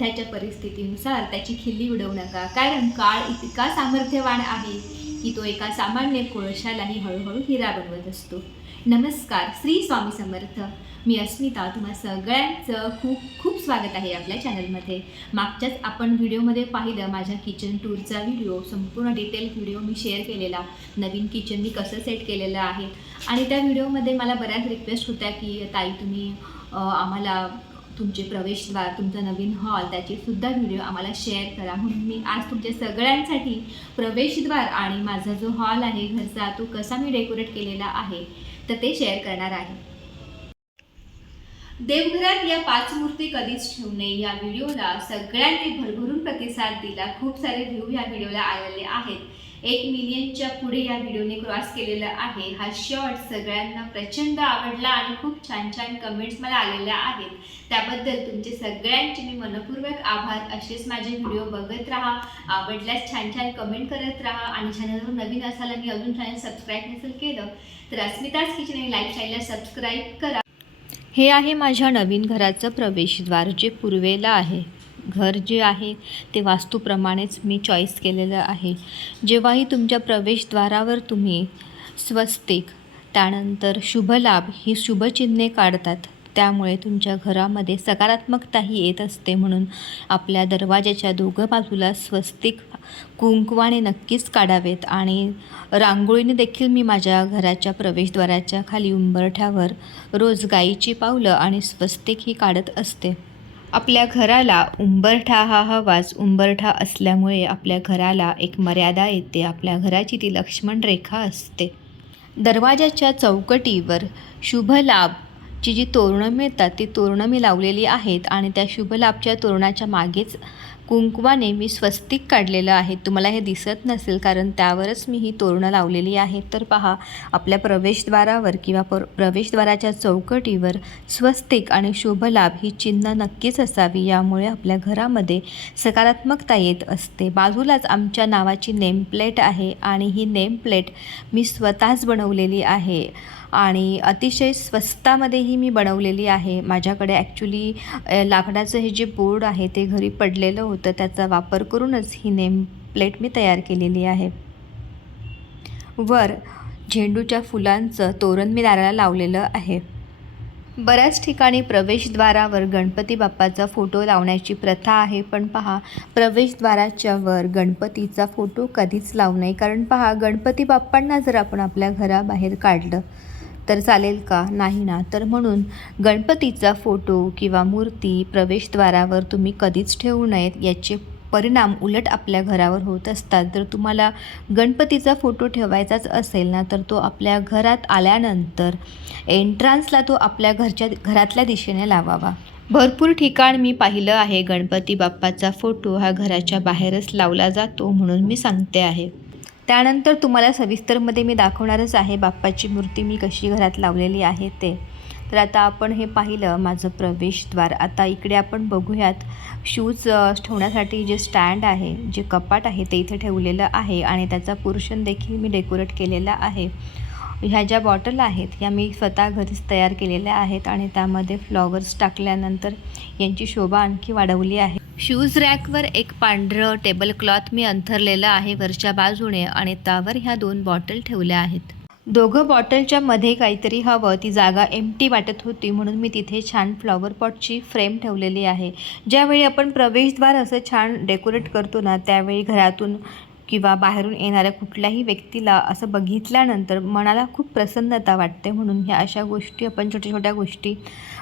सध्याच्या परिस्थितीनुसार त्याची खिल्ली उडवू नका. कारण काळ इतका सामर्थ्यवान आहे की तो एका सामान्य कोळशालाही हळूहळू हिरा बनवत असतो. नमस्कार श्री स्वामी समर्थ. मी अस्मिता तुम्हा सगळ्यांचं खूप खूप स्वागत आहे आपल्या चॅनलमध्ये. मागच्याच आपण व्हिडिओमध्ये पाहिलं माझ्या किचन टूरचा व्हिडिओ संपूर्ण डिटेल व्हिडिओ मी शेअर केलेला. नवीन किचन मी कसं सेट केलेलं आहे? आणि त्या व्हिडिओमध्ये मला बऱ्याच रिक्वेस्ट होत्या की ताई तुम्ही आम्हाला तुमचे प्रवेशद्वार तुमचा नवीन हॉल त्याचे सुद्धा व्हिडिओ आम्हाला शेअर करा. म्हणून मी आज तुमच्या सगळ्यांसाठी प्रवेशद्वार आणि माझा जो हॉल आहे घरचा तो कसा मी डेकोरेट केलेला आहे तर ते शेअर करणार आहे. देवघरात या पाच मूर्ती कधीच ठेवू नये. या व्हिडिओला सगळ्यांनी भरभरून प्रतिसाद दिला. खूप सारे व्ह्यू या व्हिडिओला आलेले आहेत. एक मिलियनच्या पुढे या व्हिडिओने क्रॉस केलेला आहे. हा शॉर्ट सगळ्यांना प्रचंड आवडला आणि खूप छान छान कमेंट्स मला आलेल्या आहेत. त्याबद्दल तुमचे सगळ्यांचे मी मनपूर्वक आभार. असेच माझे व्हिडिओ बघत राहा. आवडल्यास छान छान कमेंट करत राहा आणि चॅनलवर नवीन असाल आणि अजून चॅनल सबस्क्राईब नसेल केलं तर अस्मिताज किचन आणि लाईफस्टाईलला सबस्क्राईब करा. हे आहे माझ्या नवीन घराचं प्रवेशद्वार जे पूर्वेला आहे. घर जे आहे ते वास्तूप्रमाणेच मी चॉईस केलेलं आहे. जेव्हाही तुमच्या प्रवेशद्वारावर तुम्ही स्वस्तिक त्यानंतर शुभलाभ ही शुभचिन्हे काढतात त्यामुळे तुमच्या घरामध्ये सकारात्मकताही येत असते म्हणून आपल्या दरवाजाच्या दोघं बाजूला स्वस्तिक कुंकवाने नक्कीच काढावेत आणि रांगोळीने देखील मी माझ्या घराच्या प्रवेशद्वाराच्या खाली उंबरठ्यावर रोज गाईची पावलं आणि स्वस्तिक ही काढत असते. आपल्या घराला उंबरठा हा हवाच. उंबरठा असल्यामुळे आपल्या घराला एक मर्यादा येते. आपल्या घराची ती लक्ष्मण रेखा असते. दरवाजाच्या चौकटीवर शुभलाभची जी तोरणं मिळतात ती तोरणं मी लावलेली आहेत आणि त्या शुभलाभच्या तोरणाच्या मागेच कुंकवाने मी स्वस्तिक काढलेलं आहे. तुम्हाला हे दिसत नसेल कारण त्यावरच मी ही तोरणं लावलेली आहेत. तर पहा आपल्या प्रवेशद्वारावर किंवा प्र प्रवेशद्वाराच्या चौकटीवर स्वस्तिक आणि शुभलाभ ही चिन्ह नक्कीच असावी. यामुळे आपल्या घरामध्ये सकारात्मकता येत असते. बाजूलाच आमच्या नावाची नेमप्लेट आहे आणि ही नेमप्लेट मी स्वतःच बनवलेली आहे. आणि अतिशय स्वस्तामध्येही मी बनवलेली आहे. माझ्याकडे ॲक्च्युली लाकडाचं हे जे बोर्ड आहे ते घरी पडलेलं होतं. त्याचा वापर करूनच ही नेम प्लेट मी तयार केलेली आहे. वर झेंडूच्या फुलांचं तोरण मी दाराला लावलेलं आहे. बऱ्याच ठिकाणी प्रवेशद्वारावर गणपती बाप्पाचा फोटो लावण्याची प्रथा आहे. पण पहा प्रवेशद्वाराच्या वर गणपतीचा फोटो कधीच लावू नये. कारण पहा गणपती बाप्पांना जर आपण आपल्या घराबाहेर काढलं तर चालेल का? नाही ना. तर म्हणून गणपतीचा फोटो किंवा मूर्ती प्रवेशद्वारावर तुम्ही कधीच ठेवू नयेत. याचे परिणाम उलट आपल्या घरावर होत असतात. जर तुम्हाला गणपतीचा फोटो ठेवायचाच असेल ना तर तो आपल्या घरात आल्यानंतर एंट्रान्सला तो आपल्या घरच्या घरातल्या दिशेने लावावा. भरपूर ठिकाण मी पाहिलं आहे. गणपती बाप्पाचा फोटो हा घराच्या बाहेरच लावला जातो म्हणून मी सांगते आहे. त्यानंतर तुम्हाला सविस्तरमध्ये मी दाखवणारच आहे बाप्पाची मूर्ती मी कशी घरात लावलेली आहे ते. तर आता आपण हे पाहिलं माझं प्रवेशद्वार आता इकडे आपण बघूयात शूज ठेवण्यासाठी जे स्टँड आहे जे कपाट आहे ते इथे ठेवलेलं आहे आणि त्याचा पोर्शन देखील मी डेकोरेट केलेला आहे. ह्या ज्या बॉटल आहेत ह्या मी स्वतः घरीच तयार केलेल्या आहेत आणि त्यामध्ये फ्लॉवर्स टाकल्यानंतर यांची शोभा आणखी वाढवली आहे. शूज रॅकवर एक पांढरं टेबल क्लॉथ मी अंथरलेलं आहे वरच्या बाजूने आणि त्यावर ह्या दोन बॉटल ठेवल्या आहेत. दोघं बॉटलच्या मध्ये काहीतरी हवं ती जागा एमटी वाटत होती म्हणून मी तिथे छान फ्लॉवर पॉटची फ्रेम ठेवलेली आहे. ज्यावेळी आपण प्रवेशद्वार असं छान डेकोरेट करतो ना त्यावेळी घरातून किंवा बाहेरून येणाऱ्या कुठल्याही व्यक्तीला असं बघितल्यानंतर मनाला खूप प्रसन्नता वाटते म्हणून ह्या अशा गोष्टी आपण छोट्या छोट्या गोष्टी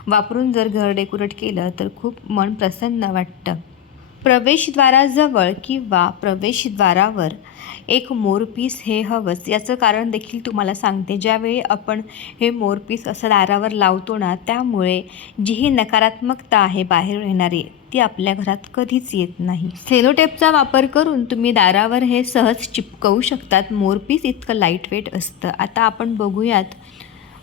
वापरून जर घर डेकोरेट केलं तर खूप मन प्रसन्न वाटतं. प्रवेशद्वाराजवळ किंवा प्रवेशद्वारावर एक मोरपीस हे हवंच. याचं कारण देखील तुम्हाला सांगते. ज्यावेळी आपण हे मोरपीस असं दारावर लावतो ना त्यामुळे जी ही नकारात्मकता आहे बाहेर येणारी ती आपल्या घरात कधीच येत नाही. सेलोटेपचा वापर करून तुम्ही दारावर हे सहज चिपकवू शकतात. मोरपीस इतकं लाइट वेट असतं. आता आपण बघूयात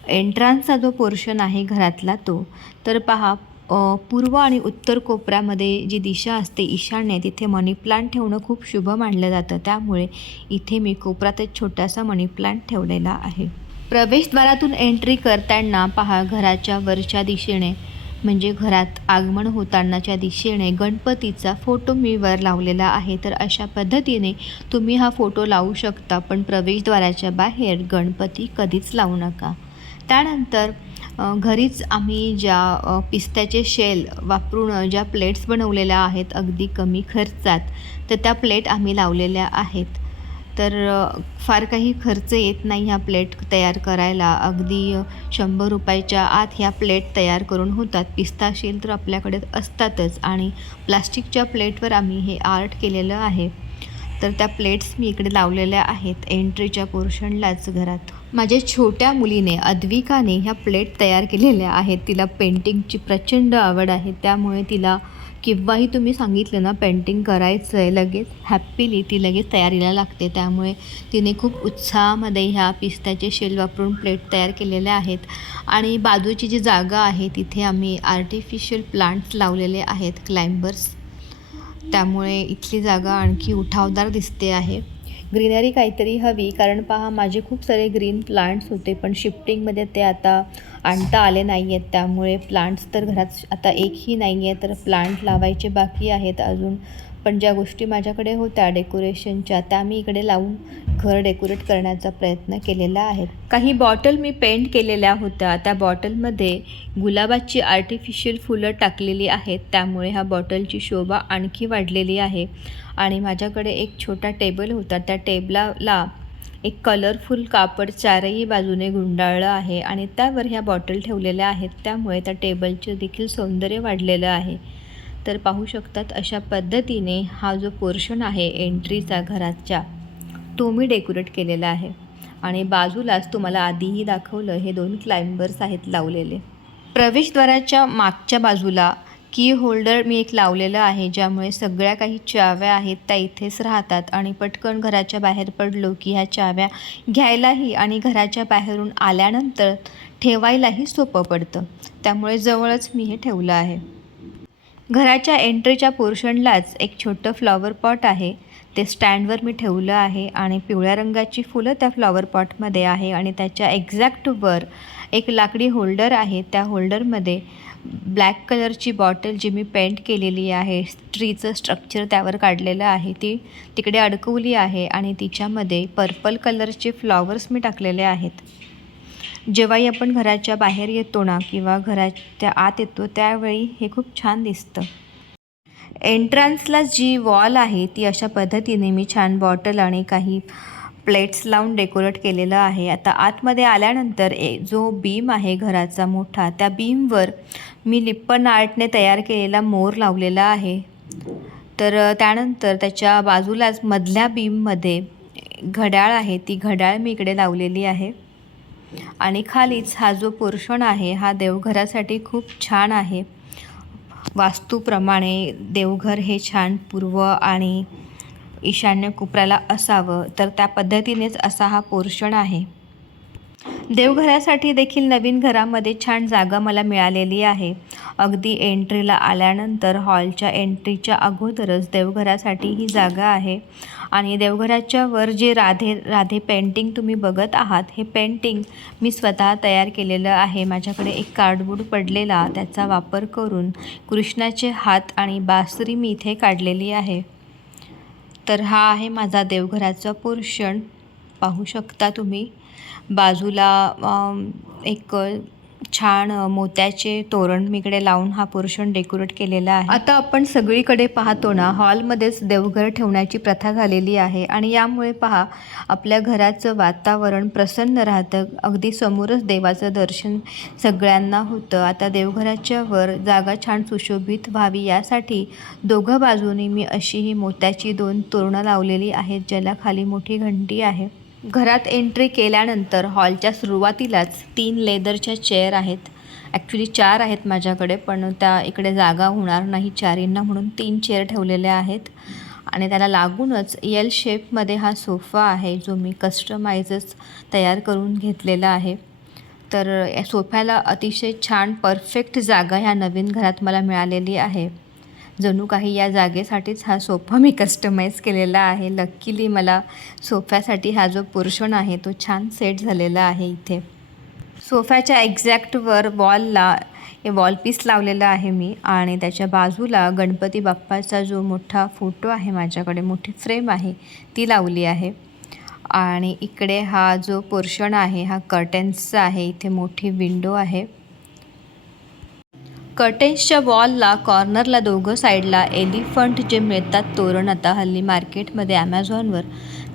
एंट्रान्सचा जो पोर्शन आहे घरातला तो तर पहा पूर्व आणि उत्तर कोपऱ्यामध्ये जी दिशा असते ईशान्य तिथे मनी प्लांट ठेवणं खूप शुभ मानलं जातं. त्यामुळे इथे मी कोपऱ्यात एक छोटासा मनी प्लांट ठेवलेला आहे. प्रवेशद्वारातून एंट्री करताना पहा घराच्या वरच्या दिशेने म्हणजे घरात आगमन होतानाच्या दिशेने गणपतीचा फोटो मी वर लावलेला आहे. तर अशा पद्धतीने तुम्ही हा फोटो लावू शकता पण प्रवेशद्वाराच्या बाहेर गणपती कधीच लावू नका. त्यानंतर घरीच आम्ही ज्या पिस्त्याचे शेल वापरून ज्या प्लेट्स बनवलेल्या आहेत अगदी कमी खर्चात तर त्या प्लेट आम्ही लावलेल्या आहेत. तर फार काही खर्च येत नाही ह्या प्लेट तयार करायला. अगदी शंभर रुपयाच्या आत ह्या प्लेट तयार करून होतात. पिस्ता शेल तर आपल्याकडे असतातच आणि प्लास्टिकच्या प्लेटवर आम्ही हे आर्ट केलेलं आहे. तर त्या प्लेट्स मी इकडे लावलेल्या आहेत. एंट्रीच्या पोर्शनलाच घरात. माझ्या छोट्या मुलीने अद्विकाने ह्या प्लेट तयार केलेल्या आहेत. तिला पेंटिंगची प्रचंड आवड आहे. त्यामुळे तिला केव्हाही तुम्ही सांगितलं ना पेंटिंग करायचं आहे लगेच हॅप्पीली ती लगेच तयारीला लागते. त्यामुळे तिने खूप उत्साहामध्ये ह्या पिस्त्याचे शेल वापरून प्लेट तयार केलेल्या आहेत. आणि बाजूची जी जागा आहे तिथे आम्ही आर्टिफिशियल प्लांट्स लावलेले आहेत क्लाइंबर्स त्यामुळे इथली जागा आणखी उठावदार दिसते आहे. ग्रीनरी काहीतरी हवी कारण पहा माझे खूप सारे ग्रीन प्लांट्स होते पण शिफ्टिंगमध्ये ते आता आणता आले नाही आहेत त्यामुळे प्लांट्स तर घरात आता एकही नाही आहे तर प्लांट लावायचे बाकी आहेत अजून. पण ज्या गोष्टी माझ्याकडे होत्या डेकोरेशनच्या त्या मी इकडे लावून घर डेकोरेट करण्याचा प्रयत्न केलेला आहे. काही बॉटल मी पेंट केलेल्या होत्या. त्या बॉटलमध्ये गुलाबाची आर्टिफिशियल फुलं टाकलेली आहेत. त्यामुळे ह्या बॉटलची शोभा आणखी वाढलेली आहे. आणि माझ्याकडे एक छोटा टेबल होता. त्या टेबलाला एक कलरफुल कापड चारही बाजूने गुंडाळलं आहे आणि त्यावर ह्या बॉटल ठेवलेल्या आहेत. त्यामुळे त्या टेबलचे देखील सौंदर्य वाढलेलं आहे. तर पाहू शकतात अशा पद्धतीने हा जो पोर्शन आहे एंट्रीचा घराच्या तो मी डेकोरेट केलेला आहे. आणि बाजूलाच तुम्हाला आधीही दाखवलं हे दोन क्लाइंबर्स आहेत लावलेले. प्रवेशद्वाराच्या मागच्या बाजूला की होल्डर मी एक लावलेलं आहे ज्यामुळे सगळ्या काही चाव्या आहेत त्या इथेच राहतात. आणि पटकन घराच्या बाहेर पडलो की ह्या चाव्या घ्यायलाही आणि घराच्या बाहेरून आल्यानंतर ठेवायलाही सोपं पडतं. त्यामुळे जवळच मी हे ठेवलं आहे. घराच्या एंट्रीच्या पोर्शनलाच एक छोटं फ्लॉवर पॉट आहे. ते स्टँडवर मी ठेवलं आहे आणि पिवळ्या रंगाची फुलं त्या फ्लॉवर पॉटमध्ये आहे आणि त्याच्या एक्झॅक्ट वर एक लाकडी होल्डर आहे. त्या होल्डरमध्ये ब्लॅक कलरची बॉटल जी मी पेंट केलेली आहे ट्रीचं स्ट्रक्चर त्यावर काढलेलं आहे. ती तिकडे अडकवली आहे आणि तिच्यामध्ये पर्पल कलरचे फ्लॉवर्स मी टाकलेले आहेत. जेव्हाही आपण घराच्या बाहेर येतो ना किंवा घराच्या आत येतो त्यावेळी हे खूप छान दिसतं. एंट्रन्सला जी वॉल आहे ती अशा पद्धतीने मी छान बॉटल आणि काही प्लेट्स लावून डेकोरेट केलेलं आहे. आता आतमध्ये आल्यानंतर ए जो बीम आहे घराचा मोठा त्या बीमवर मी लिप्पन आर्टने तयार केलेला मोर लावलेला आहे. तर त्यानंतर त्याच्या बाजूलाच मधल्या बीममध्ये घड्याळ आहे ती घड्याळ मी इकडे लावलेली आहे. आणि खालीच हा जो पोर्शन आहे हा देवघरासाठी खूप छान आहे. वास्तूप्रमाणे देवघर हे छान पूर्व आणि ईशान्य कोपऱ्याला असावं तर त्या पद्धतीनेच असा हा पोर्शन आहे. देवघरासाठी देखील नवीन घरामध्ये छान जागा मला मिळालेली आहे. अगदी एंट्रीला आल्यानंतर हॉलच्या एंट्रीच्या अगोदरच देवघरासाठी ही जागा आहे. आणि देवघराच्या वर जे राधे राधे पेंटिंग तुम्ही बघत आहात हे पेंटिंग मी स्वतः तयार केलेलं आहे. माझ्याकडे एक कार्डबोर्ड पडलेला त्याचा वापर करून कृष्णाचे हात आणि बासरी मी इथे काढलेली आहे. तर हा आहे माझा देवघराचा पोर्शन पाहू शकता तुम्ही. बाजूला एक छान मोत्याचे तोरण इकडे लावून हा पोर्शन डेकोरेट केलेला आहे. आता आपण सगळीकडे पाहतो ना हॉलमध्येच देवघर ठेवण्याची प्रथा झालेली आहे आणि यामुळे पहा आपल्या घराचं वातावरण प्रसन्न राहतं. अगदी समोरच देवाचं दर्शन सगळ्यांना होतं. आता देवघराच्या वर जागा छान सुशोभित व्हावी यासाठी दोघं बाजूनी मी अशी ही मोत्याची दोन तोरणं लावलेली आहेत ज्याला खाली मोठी घंटी आहे. घरात एंट्री केल्यानंतर हॉलच्या सुरुवातीलाच तीन लेदरच्या चेअर आहेत. ॲक्च्युली चार आहेत माझ्याकडे पण त्या इकडे जागा होणार नाही चारींना म्हणून तीन चेअर ठेवलेल्या आहेत. आणि त्याला लागूनच यल शेपमध्ये हा सोफा आहे जो मी कस्टमाइजच तयार करून घेतलेला आहे. तर या सोफ्याला अतिशय छान परफेक्ट जागा ह्या नवीन घरात मला मिळालेली आहे. जणू काही या जागेसाठीच हा सोफा मी कस्टमाइज केलेला आहे. लक्कीली मला सोफ्यासाठी हा जो पोर्शन आहे तो छान सेट झालेला आहे इथे. सोफ्याच्या एक्झॅक्टवर वॉलला हे वॉलपीस लावलेलं आहे मी आणि त्याच्या बाजूला गणपती बाप्पाचा जो मोठा फोटो आहे माझ्याकडे मोठी फ्रेम आहे ती लावली आहे. आणि इकडे हा जो पोर्शन आहे हा कर्टेन्सचा आहे इथे मोठी विंडो आहे. कर्टेन्सच्या वॉलला कॉर्नरला दोघं साईडला एलिफंट जे मिळतात तोरण. आता हल्ली मार्केटमध्ये ॲमेझॉनवर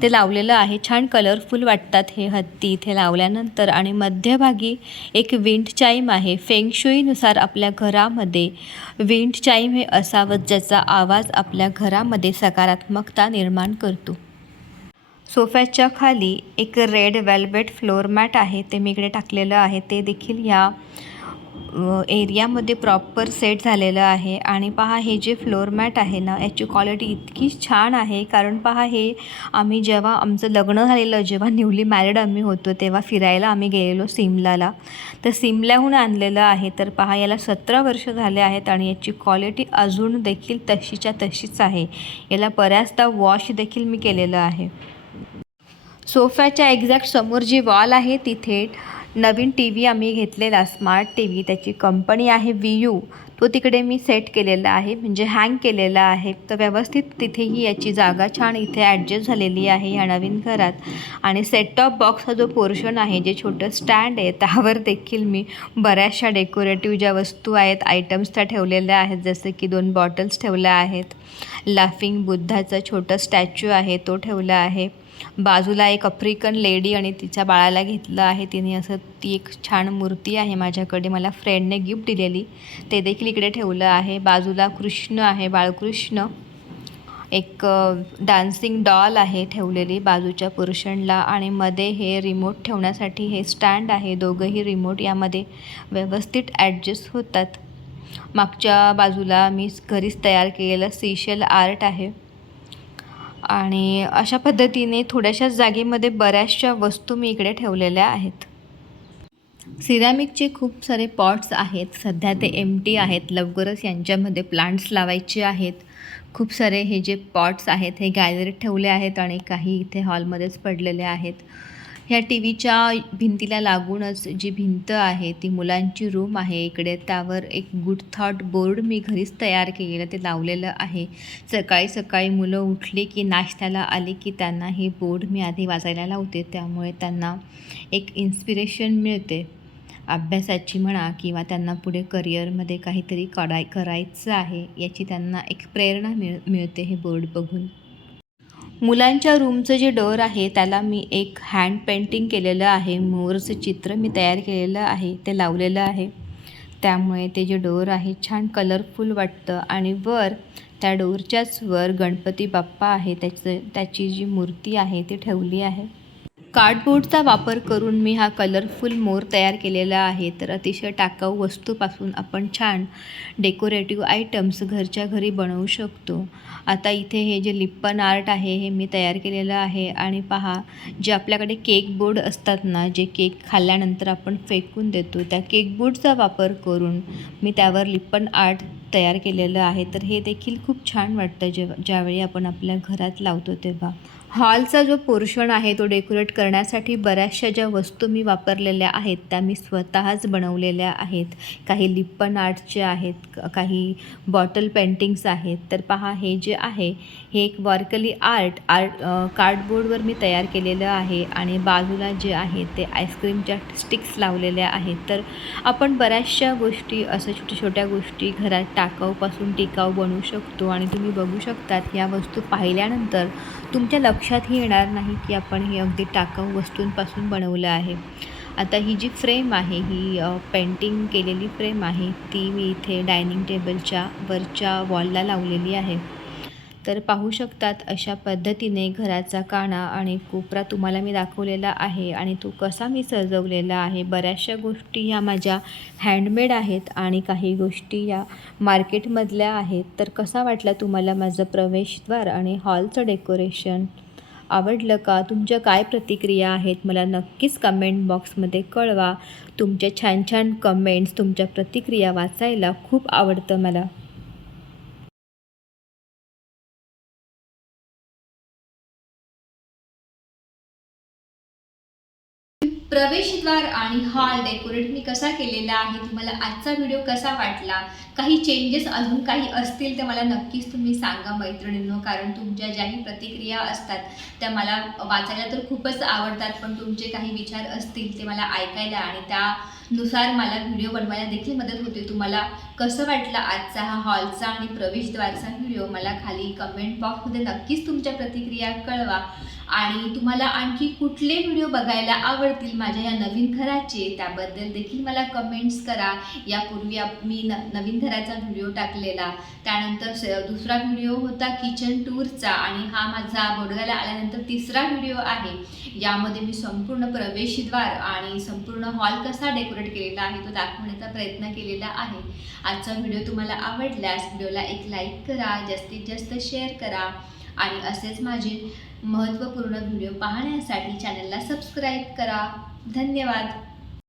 ते लावलेलं आहे. छान कलरफुल वाटतात हे हत्ती इथे लावल्यानंतर. आणि मध्यभागी एक विंड चाईम आहे. फेंगशुईनुसार आपल्या घरामध्ये विंड चाईम हे असावं ज्याचा आवाज आपल्या घरामध्ये सकारात्मकता निर्माण करतो. सोफ्याच्या खाली एक रेड वेल्वेट फ्लोर मॅट आहे. ते मी इकडे टाकलेलं आहे. ते देखील ह्या एरियामध्ये प्रॉपर सेट झालेलं आहे. आणि पहा हे जे फ्लोर मॅट आहे ना याची क्वालिटी इतकी छान आहे. कारण पहा हे आम्ही जेव्हा आमचं लग्न झालेलं जेव्हा न्यूली मॅरिड आम्ही होतो तेव्हा फिरायला आम्ही गेलेलो सिमलाला. तर सिमल्याहून आणलेलं आहे. तर पहा याला सतरा वर्ष झाले आहेत आणि याची क्वालिटी अजून देखील तशीच्या तशीच आहे. याला बऱ्याचदा वॉश देखील मी केलेलं आहे. सोफ्याच्या एक्झॅक्ट समोर जी वॉल आहे तिथे नवीन टी व्ही आम्ही घेतलेला स्मार्ट टी व्ही त्याची कंपनी आहे वी यू. तो तिकडे मी सेट केलेला आहे म्हणजे हँग केलेला आहे. तर व्यवस्थित तिथेही याची जागा छान इथे ॲडजस्ट झालेली आहे ह्या नवीन घरात. आणि सेट टॉप बॉक्स हा जो पोर्शन आहे जे छोटं स्टँड आहे त्यावर देखील मी बऱ्याचशा डेकोरेटिव्ह ज्या वस्तू आहेत आयटम्स त्या ठेवलेल्या आहेत. जसं की दोन बॉटल्स ठेवल्या आहेत. लाफिंग बुद्धाचं छोटं स्टॅच्यू आहे तो ठेवला आहे. बाजूला एक आफ्रिकन लेडी आणि तिच्या बाळाला घेतलं आहे. तिने असं ती एक छान मूर्ती आहे माझ्याकडे. मला फ्रेंडने गिफ्ट दिलेली. ते देखील इकडे ठेवलं आहे. बाजूला कृष्ण आहे बाळकृष्ण. एक डान्सिंग डॉल आहे ठेवलेली बाजूच्या पोर्शनला आणि मध्ये हे रिमोट ठेवण्यासाठी हे स्टँड आहे. दोघंही रिमोट यामध्ये व्यवस्थित ॲडजस्ट होतात. मागच्या बाजूला मी घरीच तयार केलेलं सीशल आर्ट आहे. आणि अशा पद्धतीने थोड्याशाच जागेमध्ये बऱ्याचशा वस्तू मी इकडे ठेवलेल्या आहेत. सिरॅमिकचे खूप सारे पॉट्स आहेत. सध्या ते एम टी आहेत. लवकरच यांच्यामध्ये प्लांट्स लावायचे आहेत. खूप सारे हे जे पॉट्स आहेत हे गॅलरीत ठेवले आहेत आणि काही इथे हॉलमध्येच पडलेले आहेत. ह्या टी व्हीच्या भिंतीला लागूनच जी भिंत आहे ती मुलांची रूम आहे. इकडे त्यावर एक गुड थॉट बोर्ड मी घरीच तयार केलेलं ते लावलेलं आहे. सकाळी सकाळी मुलं उठली की नाश्त्याला आली की त्यांना हे बोर्ड मी आधी वाचायला लावते. त्यामुळे त्यांना एक इन्स्पिरेशन मिळते. अभ्यासाची म्हणा किंवा त्यांना पुढे करिअरमध्ये काहीतरी कडाय करायचं आहे याची त्यांना एक प्रेरणा मिळ मिळते हे बोर्ड बघून. मुलांच्या रूमचं जे डोअर आहे त्याला मी एक हँड पेंटिंग केलेलं आहे. मोरचं चित्र मी तयार केलेलं आहे ते लावलेलं आहे. त्यामुळे ते जे डोअर आहे छान कलरफुल वाटतं. आणि वर त्या डोअरच्याच वर गणपती बाप्पा आहे त्याचं त्याची जी मूर्ती आहे ती ठेवली आहे. कार्डबोर्डचा वापर करून मी हा कलरफुल मोर तयार केलेला आहे. तर अतिशय टाकाऊ वस्तूपासून आपण छान डेकोरेटिव्ह आयटम्स घरच्या घरी बनवू शकतो. आता इथे हे जे लिप्पन आर्ट आहे हे मी तयार केलेलं आहे. आणि पहा जे आपल्याकडे केक बोर्ड असतात ना जे केक खाल्ल्यानंतर आपण फेकून देतो त्या केक बोर्डचा वापर करून मी त्यावर लिप्पन आर्ट तयार केलेलं आहे. तर हे देखील खूप छान वाटतं जेव्हा ज्यावेळी आपण आपल्या घरात लावतो तेव्हा. हॉलचा जो पोर्शन आहे तो डेकोरेट करण्यासाठी बऱ्याचशा ज्या वस्तू मी वापरलेल्या आहेत त्या मी स्वतःच बनवलेल्या आहेत. काही लिप्पन आर्टचे आहेत काही बॉटल पेंटिंग्स आहेत. तर पहा हे जे आहे हे एक वर्कली आर्ट आर्ट कार्डबोर्डवर मी तयार केलेलं आहे आणि बाजूला जे आहे ते आईस्क्रीमच्या स्टिक्स लावलेल्या आहेत. तर आपण बऱ्याचशा गोष्टी असं छोट्या छोट्या गोष्टी घरात टाकाऊपासून टिकाऊ बनवू शकतो आणि तुम्ही बघू शकतात या वस्तू पाहिल्यानंतर तुमच्या लक्षातही येणार नाही की आपण हे अगदी टाकाऊ वस्तूंपासून बनवलं आहे. आता ही जी फ्रेम आहे ही पेंटिंग केलेली फ्रेम आहे ती मी इथे डायनिंग टेबलच्या वरच्या वॉलला लावलेली आहे. तर पाहू शकतात अशा पद्धतीने घराचा काना आणि कोपरा तुम्हाला मी दाखवलेला आहे आणि तो कसा मी सजवलेला आहे. बऱ्याचशा गोष्टी ह्या माझ्या हँडमेड आहेत आणि काही गोष्टी या मार्केटमधल्या आहेत. तर कसा वाटला तुम्हाला माझं प्रवेशद्वार आणि हॉलचं डेकोरेशन आवडलं का? तुमच्या काय प्रतिक्रिया आहेत? मला नक्कीच कमेंट बॉक्समध्ये कळवा. तुमच्या छान छान कमेंट्स तुमच्या प्रतिक्रिया वाचायला खूप आवडतं मला. प्रवेशद्वार आणि हॉल डेकोरेट मी कसा केलेला आहे तुम्हाला आजचा व्हिडिओ कसा वाटला? काही चेंजेस अजून काही असतील तर मला नक्कीच तुम्ही सांगा मैत्रिणींनो कारण तुमच्या ज्याही प्रतिक्रिया असतात त्या मला वाचायला तर खूपच आवडतात पण तुमचे काही विचार असतील ते मला ऐकायला आणि त्यानुसार मला व्हिडिओ बनवायला देखील मदत होते. तुम्हाला कसं वाटलं आजचा हा हॉलचा आणि प्रवेशद्वारचा व्हिडिओ मला खाली कमेंट बॉक्समध्ये नक्कीच तुमच्या प्रतिक्रिया कळवा. आणि तुम्हाला आणखी कुठले व्हिडिओ बघायला आवडतील माझ्या या नवीन घराचे त्याबद्दल देखील मला कमेंट्स करा. यापूर्वी मी न नवीन घराचा व्हिडिओ टाकलेला. त्यानंतर स- दुसरा व्हिडिओ होता किचन टूरचा आणि हा माझा बोडगाला आल्यानंतर तिसरा व्हिडिओ आहे. यामध्ये मी संपूर्ण प्रवेशद्वार आणि संपूर्ण हॉल कसा डेकोरेट केलेला आहे तो दाखवण्याचा प्रयत्न केलेला आहे. आजचा व्हिडिओ तुम्हाला आवडल्यास व्हिडिओला एक लाईक करा जास्तीत जास्त शेअर करा. आणि असेच माझे महत्त्वपूर्ण व्हिडिओ पाहण्यासाठी चॅनलला सबस्क्राईब करा. धन्यवाद.